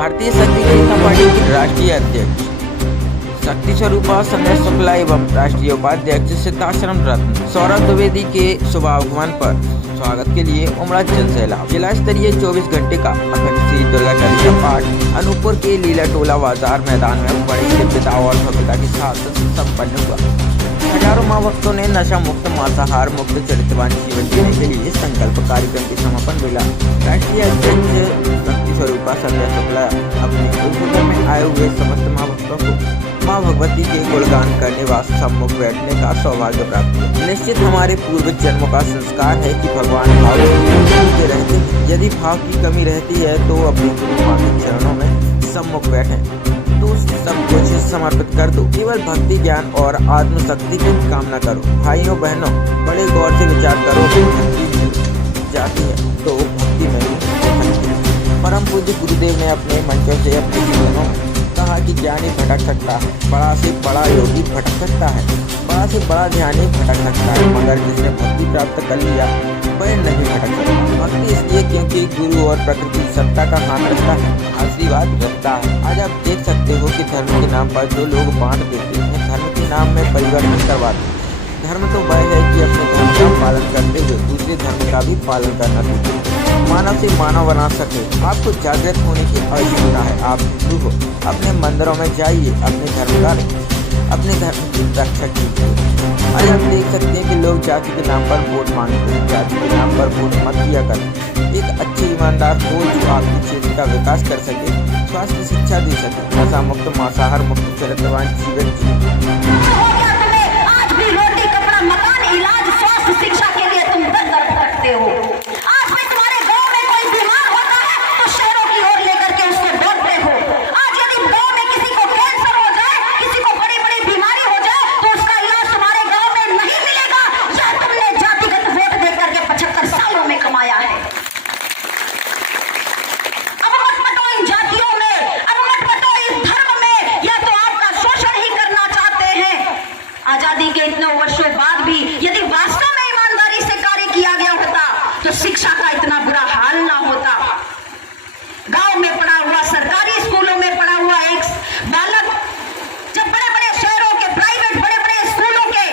भारतीय शक्ति चेतना पार्टी की राष्ट्रीय अध्यक्ष शक्ति स्वरूपा संजय शुक्ला एवं राष्ट्रीय उपाध्यक्ष सिद्धाश्रम रत्न सौरभ द्विवेदी के शुभागमन पर स्वागत के लिए उमड़ा जन सैलाब। जिला स्तरीय 24 घंटे का अखंड श्री दुर्गा चालीसा पाठ अनूपपुर के लीला टोला बाजार मैदान में बड़ी दिव्यता और भव्यता के साथ संपन्न हुआ। हजारों माँ भक्तों ने नशा मुक्त मांसाहार मुक्त चरित्रवान जीवन जीने के लिए संकल्प कार्यक्रम के समापन मिला। राष्ट्रीय अध्यक्ष शक्ति स्वरूपा संजय शुक्ला अपने उद्बोधन में आए हुए समस्त माँ भक्तों को माँ भगवती के गुणगान करने व सम्मुख बैठने का सौभाग्य प्राप्त हुआ। निश्चित हमारे पूर्व जन्मों का संस्कार है कि भगवान भाव के रहते हैं। यदि भाव की कमी रहती है तो अपने गुरु माँ के चरणों में सम्मुख बैठे तो सब कुछ समर्पित कर दो। केवल भक्ति ज्ञान और आत्मशक्ति की कामना करो। भाइयों बहनों, बड़े गौर से विचार करो कि भक्ति जाती है तो भक्ति नहीं सकती। परम पूज्य गुरुदेव ने अपने मंचों से अपने जीवनों कहा कि ज्ञानी भटक सकता है, बड़ा से बड़ा योगी भटक सकता है, बड़ा से बड़ा ध्यानी भटक सकता है, मगर जिसने भक्ति प्राप्त कर लिया वह नहीं भटक सकता। भक्ति इसलिए क्योंकि गुरु और प्रकृति सत्ता का हाथ रखता है, आशीर्वाद रखता है। आज आप देख सकते हो कि धर्म के नाम पर जो लोग बांट देते हैं, धर्म के नाम में परिवर्तन करवाते हैं। धर्म तो वह है कि अपने धर्म का पालन करते हुए दूसरे धर्म का भी पालन करना चाहिए। मानव से मानव बना सके। आपको जागृत होने की आवश्यकता है। आप हिंदू हो, अपने मंदिरों में जाइए, अपने धर्म का अपने धर्म की रक्षा कीजिए। आज आप देख सकते हैं कि लोग जाति के नाम पर वोट मांगते हैं। जाति के नाम पर वोट मत दिया करें। एक अच्छे ईमानदार हो जो आपके क्षेत्र का विकास कर सके, स्वास्थ्य शिक्षा दे सके, नशा मुक्त मांसाहार मुक्त चरित्रवान जीवन इलाज स्वास्थ्य शिक्षा के लिए तुम दर रखते हो। आज भी तुम्हारे गांव में कोई बीमार होता है तो शहरों की ओर लेकर के उसको दौड़ते हो। आज यदि गांव में किसी को कैंसर हो जाए, किसी को बड़ी बड़ी बीमारी हो जाए तो उसका इलाज तुम्हारे गांव में नहीं मिलेगा। यह तुमने जातिगत वोट देकर के 75 सालों में कमाया है। अब मत पटो इन जातियों में, अब मत पटो इस धर्म में। यह तो आपका शोषण ही करना चाहते हैं। आजादी के इतने वर्षों बाद भी यदि वास्तव में ईमानदारी से कार्य किया गया होता तो शिक्षा का इतना बुरा हाल ना होता। गांव में पढ़ा हुआ, सरकारी स्कूलों में पढ़ा हुआ एक बालक जब बड़े बड़े शहरों के प्राइवेट बड़े बड़े स्कूलों के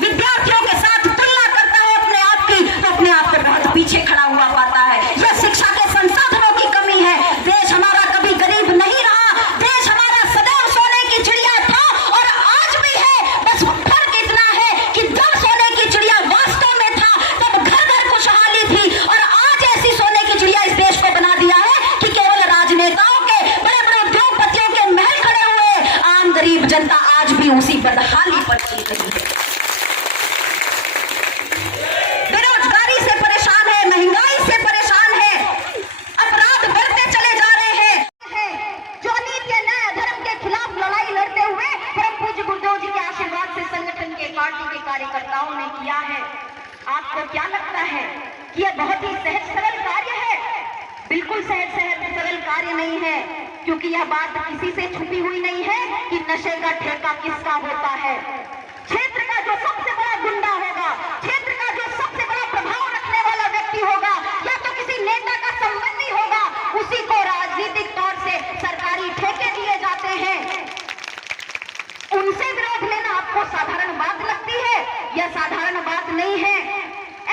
विद्यार्थियों के साथ तुलना करता है अपने आप की, तो अपने आप को बहुत पीछे खड़ा हुआ पाता है। यह शिक्षा के संसाधनों की कमी है। देश हमारा कभी गरीब नहीं रहा। देश हमारा सदैव सोने की चिड़िया था और आज भी है। बस फर्क इतना है कि जब सोने की चिड़िया वास्तव में था तब घर घर खुशहाली थी, और आज ऐसी सोने की चिड़िया इस देश को बना दिया है कि केवल राजनेताओं के, बड़े बड़े उद्योगपतियों के महल खड़े हुए, आम गरीब जनता आज भी उसी बदहाली पर जी रही है। बेरोजगारी से परेशान है, महंगाई से परेशान है, अपराध बढ़ते चले जा रहे हैं। जो नीति नया धर्म के खिलाफ लड़ाई लड़ते हुए परम पूज्य गुरुदेव जी के आशीर्वाद से संगठन के पार्टी के कार्यकर्ताओं ने किया है। आपको क्या लगता है कि यह बहुत ही सहज सरल कार्य है? बिल्कुल सहज सरल कार्य नहीं है, क्योंकि यह बात किसी से छुपी हुई नहीं है कि नशे का ठेका किसका होता है। क्षेत्र का जो सबसे बड़ा गुंडा होगा, क्षेत्र का जो सबसे बड़ा प्रभाव रखने वाला व्यक्ति होगा, या तो किसी नेता का संबंधी होगा, उसी को राजनीतिक तौर से सरकारी ठेके दिए जाते हैं। उनसे विरोध लेना आपको साधारण बात लगती है? यह साधारण बात नहीं है।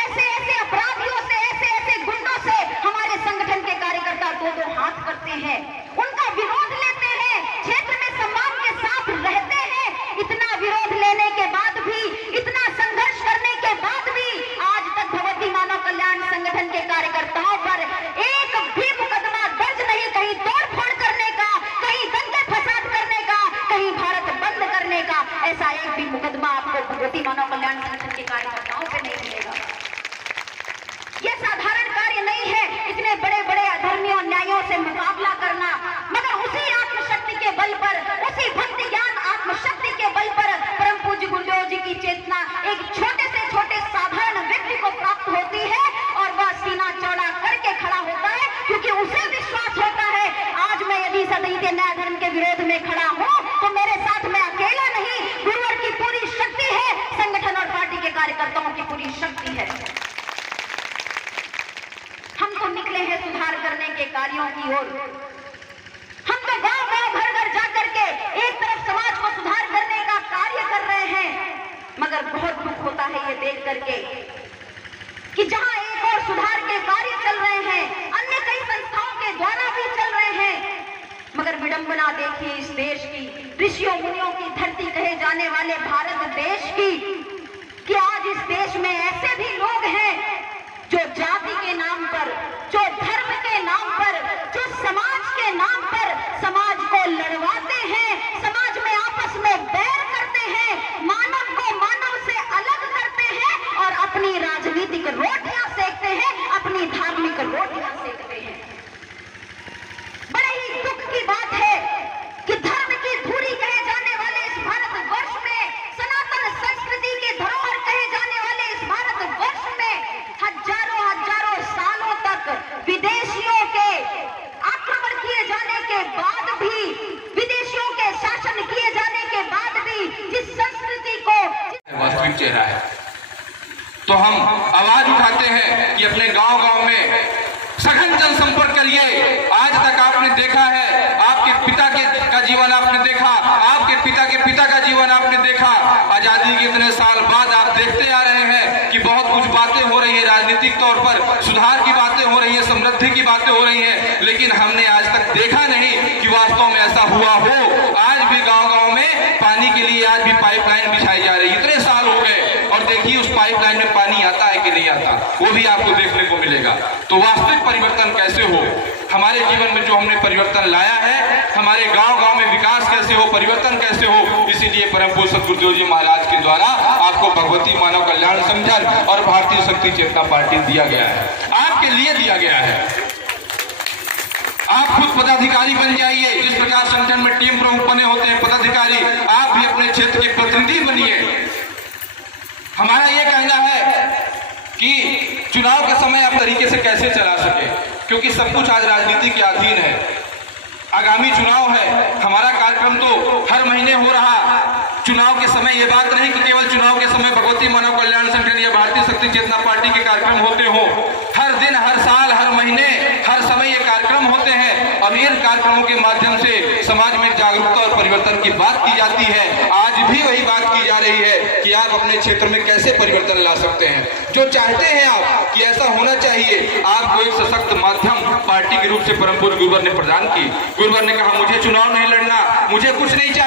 ऐसे ऐसे अपराधियों से, ऐसे ऐसे गुंडों से हमारे संगठन के कार्यकर्ता दो हाथ करते हैं, उनका विरोध लेते हैं, क्षेत्र में सम्मान के साथ रहते हैं। इतना विरोध लेने के बाद भी, इतना संघर्ष करने के बाद भी आज तक भगवती मानव कल्याण संगठन के कार्यकर्ताओं पर एक भी मुकदमा दर्ज नहीं। कहीं तोड़फोड़ करने का, कहीं दंगे फसाद करने का, कहीं भारत बंद करने का, ऐसा एक भी मुकदमा आपको भगवती मानव कल्याण संगठन के कार्यकर्ताओं पे नहीं मिलेगा। यह साधारण कार्य नहीं है इतने बड़े बड़े अधर्मियों न्यायों से मुकाबला करना, मगर उसी आत्मशक्ति के बल पर, उसी भक्ति ज्ञान आत्मशक्ति के बल पर परम पूज्य गुरुदेव जी की चेतना एक छोटे से छोटे साधारण व्यक्ति को प्राप्त होती है और वह सीना चौड़ा करके खड़ा होता है, क्योंकि उसे विश्वास होता है आज मैं यदि सदैव नया धर्म के विरोध में खड़ा हूँ तो मेरे साथ मैं अकेला नहीं, गुरुवर की पूरी शक्ति है, संगठन और पार्टी के कार्यकर्ताओं की पूरी शक्ति है। हम तो निकले हैं सुधार करने के कार्यों की ओर। मगर बहुत दुख होता है ये देख करके कि जहां एक और सुधार के कार्य चल रहे हैं, अन्य कई संस्थाओं के द्वारा भी चल रहे हैं, मगर विडंबना देखिए इस देश की, ऋषियों मुनियों की धरती कहे जाने वाले भारत देश की, कि आज इस देश में ऐसे भी लोग हैं जो जाति के नाम पर, जो धर्म के नाम पर, जो समाज के नाम पर समाज को लड़वाते हैं, समाज में आपस में बैर करते हैं, मानव को मानव से अलग करते हैं और अपनी राजनीतिक रोटियां सेकते हैं, अपनी धार्मिक रोटियां सेकते हैं। बड़े ही दुख की बात है कि धर्म की धुरी कहे जाने वाले इस भारतवर्ष में, सनातन संस्कृति के धरोहर कहे जाने वाले इस भारतवर्ष में हजारों हजारों सालों तक विदेशियों के आक्रमण किए जाने के बाद भी, विदेशियों के शासन किए जाने के बाद भी जिस संस्कृति को वास्तविक चेहरा है, तो हम आवाज उठाते हैं कि अपने गांव-गांव में सघन जनसंपर्क करिए। आज तक आपने देखा है, आपके पिता का जीवन आपने देखा, आपके पिता के पिता का जीवन आपने देखा। आजादी के इतने साल बाद आप देखते आ रहे हैं कि बहुत कुछ बातें हो रही है, राजनीतिक तौर पर सुधार की बातें हो रही है, समृद्धि की बातें हो रही हैं, लेकिन हमने आज तक देखा नहीं कि वास्तव में ऐसा हुआ हो। आज भी गांव-गांव में पानी के लिए आज भी पाइपलाइन बिछाई जा रही है, इतने साल हो गए, और देखिए उस पाइपलाइन में पानी आता है कि नहीं आता, वो भी आपको देखने को मिलेगा। तो वास्तविक परिवर्तन कैसे हो, हमारे जीवन में जो हमने परिवर्तन लाया है, हमारे गांव-गांव में विकास कैसे हो, परिवर्तन कैसे हो, इसीलिए परम पूज्य सतगुरुदेव जी महाराज के द्वारा आपको भगवती मानव कल्याण संगठन और भारतीय शक्ति चेतना पार्टी दिया गया है, आपके लिए दिया गया है। आप खुद पदाधिकारी बन जाइए, जिस प्रकार संगठन में टीम प्रमुख बने होते हैं पदाधिकारी, आप भी अपने क्षेत्र के प्रतिनिधि बनिए। हमारा यह कहना है कि चुनाव के समय आप तरीके से कैसे चला सके, क्योंकि सब कुछ आज राजनीति के अधीन है। आगामी चुनाव है, हमारा कार्यक्रम तो हर महीने हो रहा। चुनाव के समय ये बात नहीं कि केवल चुनाव के समय भगवती मानव कल्याण संगठन या भारतीय शक्ति चेतना पार्टी के कार्यक्रम होते हो, हर दिन, हर साल, हर महीने, हर समय ये कार्यक्रम होते हैं और इन कार्यक्रमों के माध्यम से समाज में जागरूकता और परिवर्तन की बात की जाती है। आज भी वही बात की जा रही है कि आप अपने क्षेत्र में कैसे परिवर्तन ला सकते हैं। जो चाहते हैं आप कि ऐसा होना चाहिए, आपको एक सशक्त माध्यम पार्टी के रूप से परम पूज्य गुरुवर ने प्रदान की। गुरुवर ने कहा मुझे चुनाव नहीं लड़ना, मुझे कुछ नहीं चाहिए।